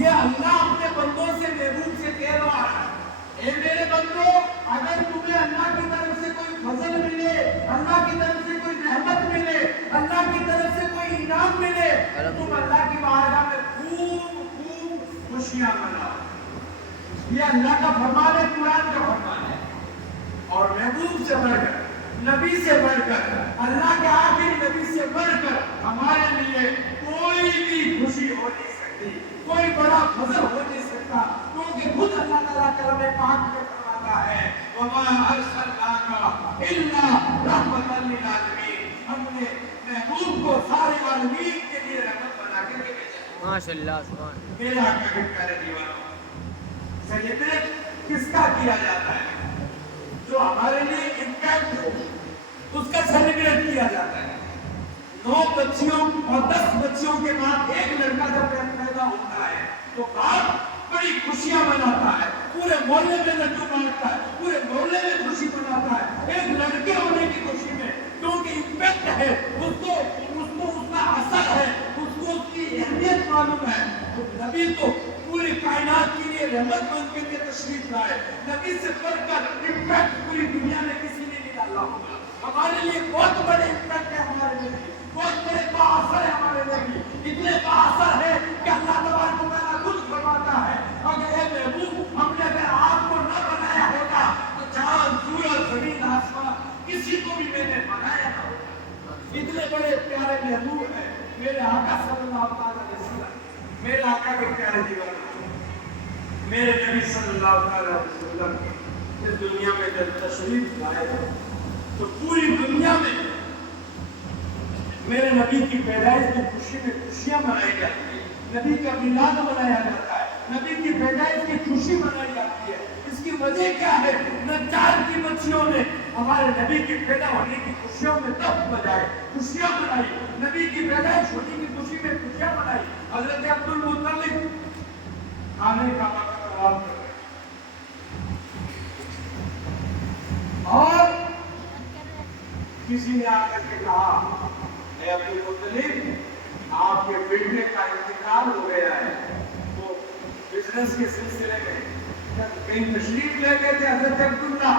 یہ اللہ اپنے بندوں سے محبوب سے کہہ رہا ہے اے میرے بندو اگر تمہیں اللہ کی طرف سے کوئی فضل ملے اللہ کی طرف سے کوئی رحمت ملے اللہ کی طرف سے کوئی انعام ملے تم اللہ کی بارگاہ میں خوب خوشیاں مناؤ یہ اللہ کا فرمان ہے قرآن کا فرمان ہے اور محبوب سے بڑھ کر نبی سے بڑھ کر اللہ کے آخری نبی سے بڑھ کر ہمارے لیے کوئی بھی خوشی ہو نہیں سکتی کوئی بڑا فضل ہو نہیں سکتا کیونکہ خود اللہ تعالیٰ کلام پاک میں فرماتا ہے وَمَا أَرْسَلْنَاكَ إِلَّا رَحْمَةً لِلْعَالَمِينَ ہم نے محبوب کو سارے عالمین کے لیے رحمت بنا کے بھیجا ماشاءاللہ سبحان میرے آقا کے پیارے دیوانوں سیلیبریٹ کس کا کیا جاتا ہے جو ہمارے لیے امپیکٹ ہو اس کا سیلیبریٹ کیا جاتا ہے 9 بچیوں اور 10 بچیوں کے بعد ایک لڑکا جب پیدا ہوتا ہے تو باپ بڑی خوشیاں مناتا ہے پورے محلے میں لڈو بانٹتا ہے پورے محلے میں خوشی مناتا ہے ایک لڑکے ہونے کی خوشی میں کیونکہ امپیکٹ ہے اس کو اس کا اثر ہے اس کو اس کی اہمیت معلوم ہے تو نبی تو پوری کائنات کے لیے رحمت بن کے تشریف لائے نبی سے بڑھ کر امپیکٹ پوری دنیا میں کسی نے نہیں ڈالا ہوگا ہمارے لیے بہت بڑے امپیکٹ ہے ہمارے لیے بہت بڑے بااثر ہے ہمارے لیے اتنے بااثر ہے کہ اللہ تبارک و تعالیٰ خود فرماتا ہے اگر اے محبوب ہم نے اگر آپ کو نہ بنایا ہوتا تو چاند سورج زمین آسمان کسی کو بھی میں نے بنایا نہ ہوتا اتنے بڑے پیارے محبوب ہیں میرے آقا صلی اللہ علیہ وسلم میرے آقا کے پیارے دیوانے میرے نبی صلی اللہ علیہ وسلم اس دنیا میں جب تشریف لائے تو پوری دنیا میں میرے نبی کی پیدائش کی خوشی میں خوشیاں منائی جاتی ہیں نبی کا میلاد منایا جاتا ہے نبی کی پیدائش کی خوشی منائی جاتی ہے اس کی وجہ کیا ہے نجار کی بچیوں نے ہمارے نبی کی پیدا ہونے کی خوشیوں میں تب بجائے خوشیاں منائی نبی کی پیدائش ہونے کی خوشی میں خوشیاں منائی حضرت عبد المطلب کھانے کا مقام کر اور کسی نے آ کر کے کہا اے عبد المطلب آپ کے بیٹے کا انتقال ہو گیا ہے تو بزنس کے سلسلے میں کہیں تشریف لے گئے تھے حضرت عبداللہ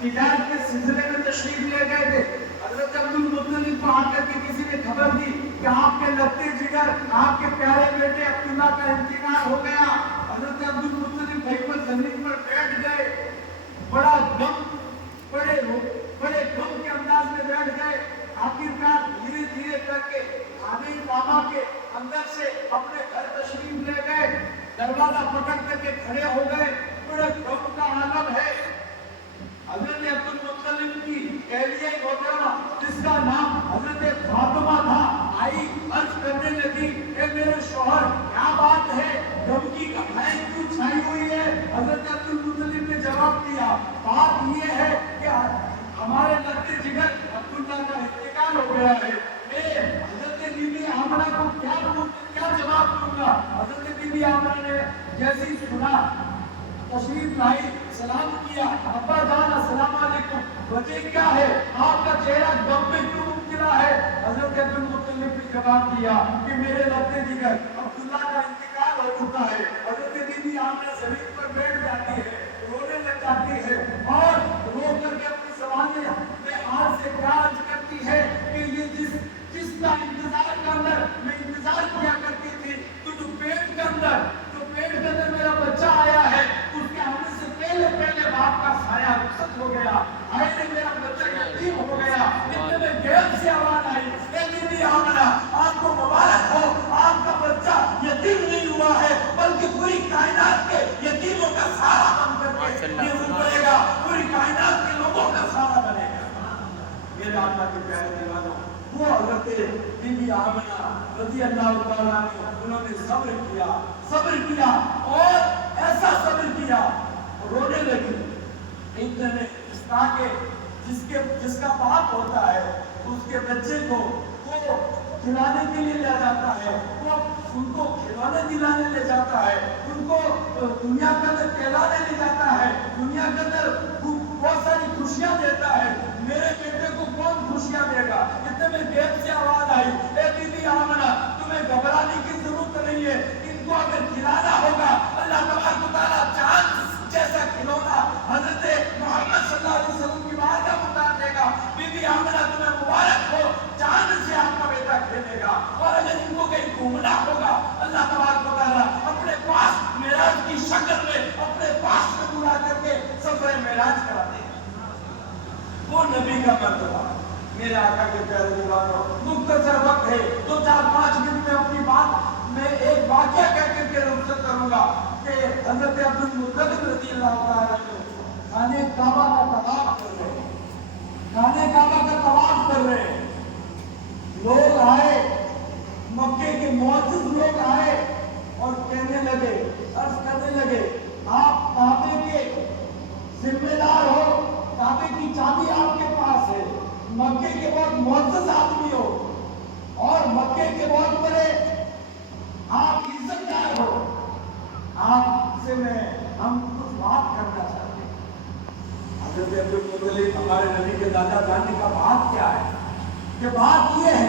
تجارت کے سلسلے میں تشریف لے گئے تھے حضرت عبد المطلب کو آ کر کے کسی نے خبر دی کہ آپ کے لگتے جگر آپ کے پیارے بیٹے عبداللہ کا انتقال ہو گیا حضرت عبد المطلب خیمت زمین پر بیٹھ گئے بڑا غم بڑے غم کے انداز میں بیٹھ گئے آخرکار دھیرے دھیرے کر کے خانے کعبہ کے اندر سے اپنے گھر تشریف لے گئے دروازہ پکڑ کر کے کھڑے ہو گئے بڑے غم کا عالم ہے حضرت عبد المطلب کی اہلیہ محترمہ جس کا نام حضرت فاطمہ تھا آئی عرض کرنے لگی اے میرے شوہر کیا بات ہے غم کی گھٹائیں کیوں چھائی ہوئی ہے حضرت عبد المطلب نے جواب دیا بات یہ ہے کہ ہمارے لگتے جگر عبداللہ کا انتقال ہو گیا ہے میں حضرت بی بی آمنہ کو کیا جواب دوں گا حضرت بی بی آمنہ نے جیسے ہی سنا تشریف لائی سلام کیا ابا جان السلام علیکم وجہ کیا ہے آپ کا چہرہ غم میں کیوں مبتلا ہے حضرت عبد المطلب نے جواب دیا کہ میرے لگتے جگر عبداللہ کا انتقال ہو چکا ہے حضرت بی بی آمنہ زمین پر بیٹھ جاتی ہے رونے لگ جاتی ہے اور رو کر کے اپنی زبانیں میں آج سے کاج کرتی ہے کہ یہ جس کا انتظار کے اندر میں انتظار کیا کرتی تھی تو جو پیٹ کے اندر میرا بچہ آیا ہے اس کے آنے سے پہلے باپ کا سایہ رخصت ہو گیا آئے میرا بچہ یتیم ہو گیا اتنے میں غیب سے آواز آئی اے بی بی آمنہ آپ کو مبارک ہو آپ کا بچہ یتیم نہیں ہوا ہے بلکہ پوری کائنات کے یتیموں کا سہارا بن کر کے یہ بنے گا پوری کائنات کے لوگوں کا سہارا بنے گا میرے آقا کے پیارے دیوانوں وہ حضرت بی بی آمنہ رضی اللہ تعالیٰ عنہ انہوں نے صبر کیا اور ایسا صبر کیا رونے لگی اتنے تاکہ جس کا باپ ہوتا ہے اس کے بچے کو وہ کھلانے کے لیے لے جاتا ہے وہ ان کو کھلانے دلانے لے جاتا ہے ان کو دنیا کے اندر کہلانے لے جاتا ہے دنیا کے اندر بہت ساری خوشیاں دیتا ہے میرے بیٹے کو کون خوشیاں دے گا اتنے میں غیب سے آواز آئی اے بی بی آمنہ تمہیں گھبرانے کی ضرورت نہیں ہے ان کو اگر کھلانا अगर इनको कहीं घूमना होगा, अल्लाह तबारक व तआला अपने पास मेराज की शक्ल में अपने पास में बुला करके सफर मेराज कराते हैं। वो नबी का मर्तबा। मेरे आका के प्यारे दीवानों, मुख्तसर वक्त है, 2-4-5 मिनट में अपनी बात मैं एक वाकया कह करके रुखसत करूंगा कि हजरत अब्दुल मुत्तलिब रज़ियल्लाहु ताला खाने काबा का तवाफ कर रहे हैं, खाने काबा का तवाफ कर रहे हैं। लोग आए, मक्के के मौजूद लोग आए और कहने लगे, अर्ज करने लगे, आप काबे के जिम्मेदार हो, काबे की चाबी आपके पास है, मक्के के बहुत मुअज़्ज़ज़ आदमी हो और मक्के के बहुत बड़े आप इज्जतदार हो, आपसे हम कुछ बात करना चाहते हैं। हज़रत अब्दुल मुत्तलिब हमारे नबी के दादा जानने का बात क्या है? कि बात ये है,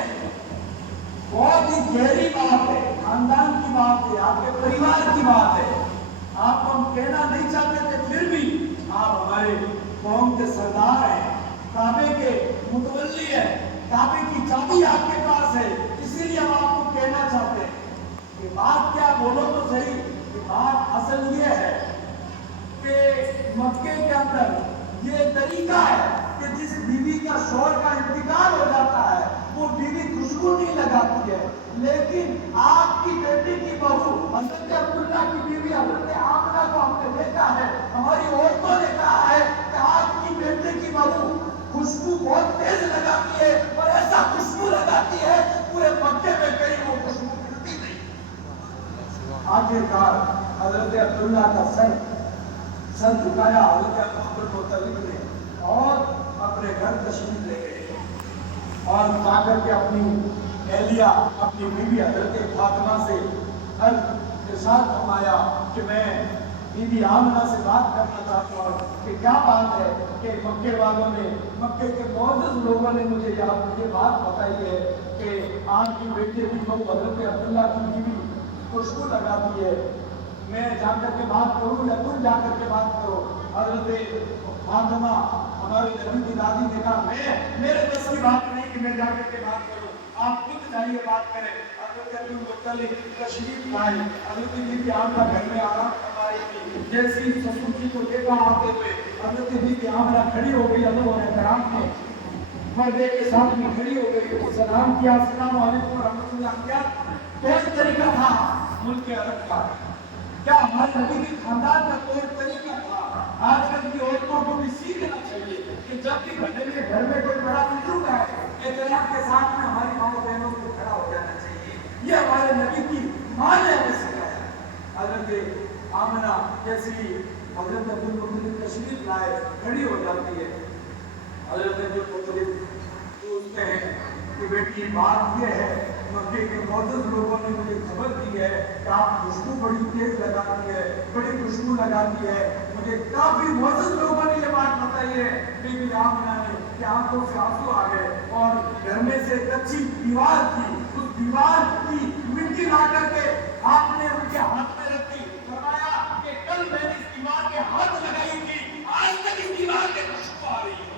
बहुत ही गहरी बात है, खानदान की बात है, आपके परिवार की बात है। आप हम कहना नहीं चाहते थे, फिर भी आप हमारे कौम के सरदार हैं, काबे के मुतवल्ली है, काबे की चाबी आपके पास है, इसीलिए हम आपको कहना चाहते हैं कि बात क्या, बोलो तो सही। कि बात असल ये है कि मक्के के अंदर ये तरीका है कि जिस बीवी का शौहर का इंतकाल हो जाता है वो बीवी खुशबू नहीं लगाती है, लेकिन आपकी बेटी की बहू हज़रत अब्दुल्ला की बीवी हज़रत आमना को हमने देखा है, हमारी औरतों ने कहा है कि आपकी बेटी की बहू खुशबू बहुत तेज लगाती है और ऐसा खुशबू लगाती है पूरे मक्के में कहीं वो खुशबू मिलती नहीं। आखिरकार हज़रत अब्दुल्ला का सर झुकाया हज़रत अब्दुल मुत्तलिब ने और अपने घर तशरीफ ले गए और जाकर के अपनी एहलिया, अपनी बीवी हज़रत फातिमा से इरशाद फरमाया कि मैं बीबी आमना से बात करना चाहता हूँ कि क्या बात है कि मक्के वालों ने, मक्के के मौजूद लोगों ने मुझे ये बात बताई है कि आपकी बेटे की बहू हज़रत अब्दुल्ला की बीवी खुशबू लगाती है। मैं जाकर के बात करूँ या तुम जाकर के बात करो? हज़रत फातिमा हमारे नबी की दादी ने कहा, मेरे बस की बात नहीं कि मैं जाकर के बात करूँ, आप खुद जाइए बात करें। हज़रत अब्दुल मुत्तलिब तशरीफ लाए, हज़रत बीबी आमना घर में आराम फरमा रही थी। जैसे ही ससुर जी को देखा आते हुए हज़रत बीबी आमना खड़ी हो गई, अल्लाह ने कराम में पर्दे के साथ में खड़ी हो गई, सलाम किया, अस्सलाम वालेकुम रहमतुल्लाह किया। कौन तरीका था मुल्क अरब का? क्या हमारे नबी के खानदान का कोई तरीका था? आजकल की औरतों को भी सीखना चाहिए कि जब भी घर में कोई बड़ा बुजुर्ग है, एहतराम के साथ में हमारी माँ बहनों को खड़ा हो जाना चाहिए। ये हमारे नबी की माँ ने हमें सिखाया। हज़रत आमना जैसी हज़रत अब्दुल मुत्तलिब तशरीफ लाए, खड़ी हो जाती है। हज़रत अब्दुल मुत्तलिब पूछते हैं कि बेटी बात ये है, मक्के के मौजूद लोगों ने मुझे खबर दी है कि आप खुशबू बड़ी तेज लगाती है, बड़ी खुशबू लगाती है। मुझे काफी मौजूद लोगों ने ये बात बताई है। बीबी आमना ने कि आंखों से आंसू आ गए और घर में से कच्ची दीवार थी, उस दीवार की मिट्टी ला करके आपने उनके हाथ में रखी, फरमाया कि कल मैंने इस दीवार के हाथ लगाई थी, आज तक इस दीवार के खुशबू आ रही है।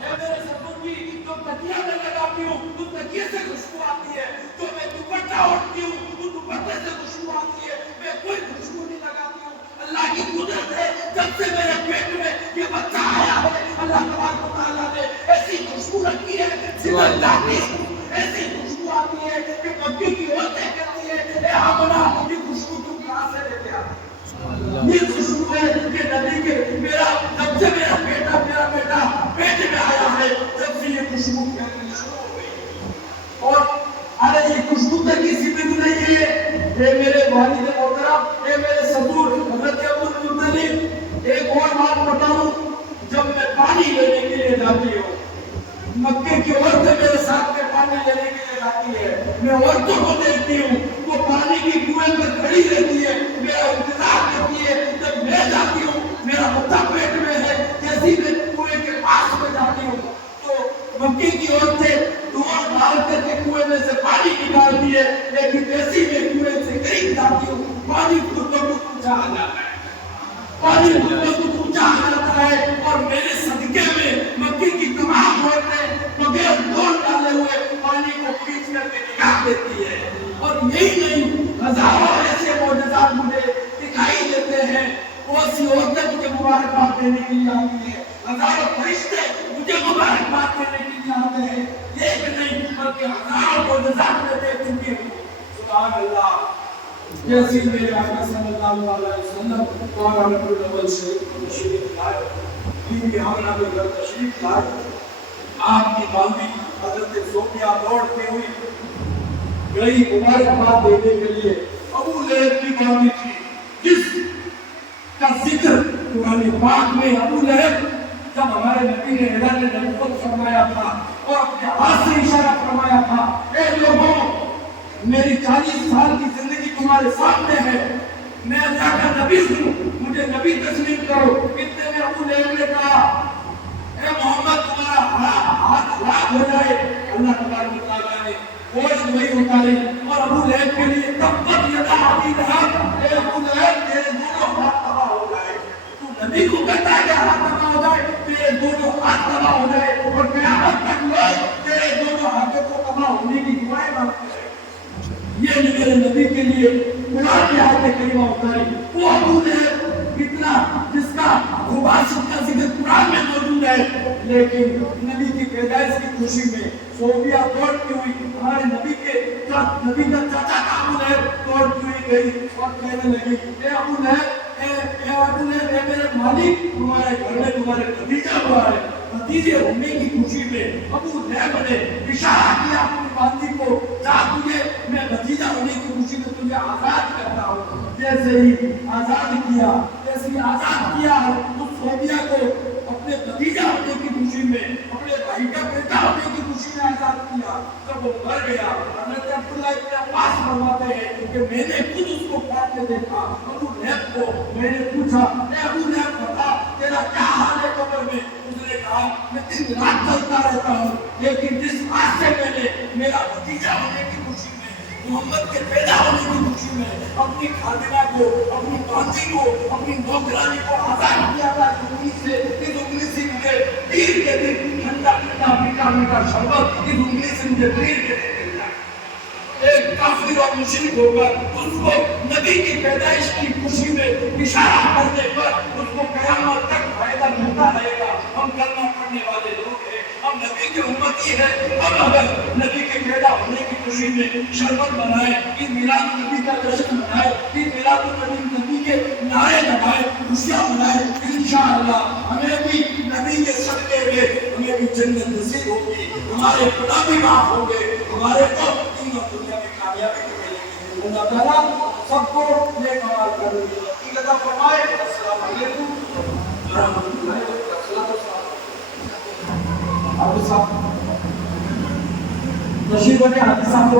मेरे ससुर जी, तो तकिया में लगाती हूँ तो तकिए से खुशबू आती है, तो मैं दुपट्टा ओढ़ती हूँ तो दुपट्टे से खुशबू आती है, मैं कोई खुशबू नहीं लगाती हूँ। अल्लाह की कुदरत है, जब से मेरे पेट में ये बच्चा आया है, अल्लाह तबारक व तआला ने ऐसी खुशबू रखी है, ऐसी खुशबू आती है कि मक्के की औरतें कहती है, ए आमना, ये खुशबू तुम कहाँ से लेके आती? ये खुशबू है कि नबी के जब से मेरा बेटा पेट में आया है, जब से ये खुशबू फैलनी शुरू हो गई। और अरे ये खुशबू तक की सीमित नहीं है, ये मेरे वालिद मोहतरम, ये मेरे ससुर हज़रत अब्दुल मुत्तलिब, एक और बात बताऊं, जब मैं पानी लेने के लिए जाती हूँ, मक्के की औरतें मेरे साथ में पानी लेने के लिए जाती है, मैं औरतों को देखती हूँ, वो पानी की कुएं पर खड़ी रहती है, मेरा इंतजार करती है। जब मैं जाती हूँ, मेरा बच्चा पेट में है, जैसी मैं कुएं के पास में जाती हूँ तो मक्के की औरतें धुआं डाल करके कुएं में से पानी निकालती है, लेकिन जैसी मैं कुएं से करीब जाती हूँ, पानी खुद ब खुद ऊंचा आ जाता है, पानी खुद ब खुद ऊंचा आ जाता है। और मेरे सदके में मक्के की तमाम औरतें बगैर दौड़ डाले हुए पानी को खींच करके निकाल देती है। यही नहीं, हजारों ऐसे मौजूदात मुझे दिखाई देते हैं। बहुत सी औरतें मुझे मुबारकबाद देने के लिए आती है, हजारों फरिश्ते मुझे मुबारकबाद देने के लिए आते हैं। एक नहीं बल्कि हजारों मौजूदात में देख चुकी हूँ। सुभान अल्लाह। जैसे मेरे आका सल्लल्लाहु अलैहि वसल्लम और रब्बुल अव्वल शरीफ को तशरीफ लाए, बीवी हमना में घर तशरीफ लाए, आपकी बांदी हजरत सोफिया दौड़ती हुई गई मुबारकबाद देने के लिए। अबू लहब की बांदी थी जिसका जिक्र कुरान पाक में अबू लहब जब हमारे नबी ने ऐलान नबूवत फरमाया था और अपने हाथ से इशारा फरमाया था, ए लोगों, मेरी 40 साल की जिंदगी तुम्हारे सामने है, मैं अल्लाह का नबी हूँ, मुझे नबी तस्लीम करो। इतने में अबू लहब ने कहा, ए मोहम्मद, तुम्हारा हाथ हलाक हो जाए। अल्लाह तबारक व तआला ने फौज वही उतारी और अबू लहब के लिए तब्बत यदा अबी लहब, ए अबू लहब, तेरे दोनों हाथ तबाह हो जाए। तू नबी को कहता है कि हाथ तबाह हो जाए, तेरे दोनों हाथ तबाह हो जाए और क़यामत तक लोग तेरे दोनों हाथों को तबाह होने की दुआएं मांगते हैं। ये मेरे नबी के लिए कुरान की आयत करीमा उतारी। वो अबू लहब कितना जिसका खुबासत का जिक्र कुरान में मौजूद है, लेकिन नबी की पैदाइश की खुशी में सोफिया दौड़ती हुई हमारे नबी का चाचा का अबू लहब दौड़ती हुई गई और कहने लगी, ए अबू लहब, ए मेरे मालिक, तुम्हारे घर में तुम्हारे भतीजा हुआ है। भतीजे होने की खुशी में अबू लहब ने इशारा किया अपनी बांदी को, जा तुझे मैं भतीजा होने की खुशी में तुझे आजाद करता हूँ। जैसे ही आजाद किया, उस सोफिया को अपने भतीजा होने की खुशी में, अपने भाई का बेटा होने की खुशी में आजाद किया। जब वो मर गया, हज़रत अब्दुल्लाह इब्न अब्बास फरमाते हैं कि मैंने खुद उसको ख्वाब में देखा, अबू लहब को। मैंने पूछा, ए अबू लहब, बता तेरा क्या हाल है कब्र में? उसने कहा, मैं दिन रात चलता रहता हूँ, लेकिन जिस रात से मैंने मेरा भतीजा होने की खुशी में, मोहम्मद के पैदा होने की खुशी में अपनी खादिमा को, अपनी बांदी को, अपनी नौकरानी को आजाद किया था, इस उंगली से मुझे पीर के दिन ठंडा ठंडा मीठा मीठा शरबत इस उंगली से मुझे पीर के दिन मिला। एक काफिर और मुशरिक होकर उसको नबी की पैदाइश की खुशी में इशारा करने पर उसको क़यामत तक फायदा मिलता रहेगा। हम कलमा पढ़ने वाले लोग हैं, हम नबी के उम्मती हैं। हम अगर नबी के पैदा होने की खुशी में शरबत बनाए, ईद मिलाद नबी का जश्न मनाए, ईद मिलाद नबी के नारे लगाए, खुशियां मनाए, इंशाअल्लाह हमें भी नबी के सदक़े में हमें भी जन्नत नसीब होगी, हमारे गुनाह भी माफ होंगे, हमारे को दीन और दुनिया में कामयाबी मिलेगी। अल्लाह ताला सबको नेक अमाल करने की तौफीक अता फरमाए। अस्सलाम वालेकुम व रहमतुल्लाहि व बरकातहू। आप सब तशरीफ रखें, हाथी साहब को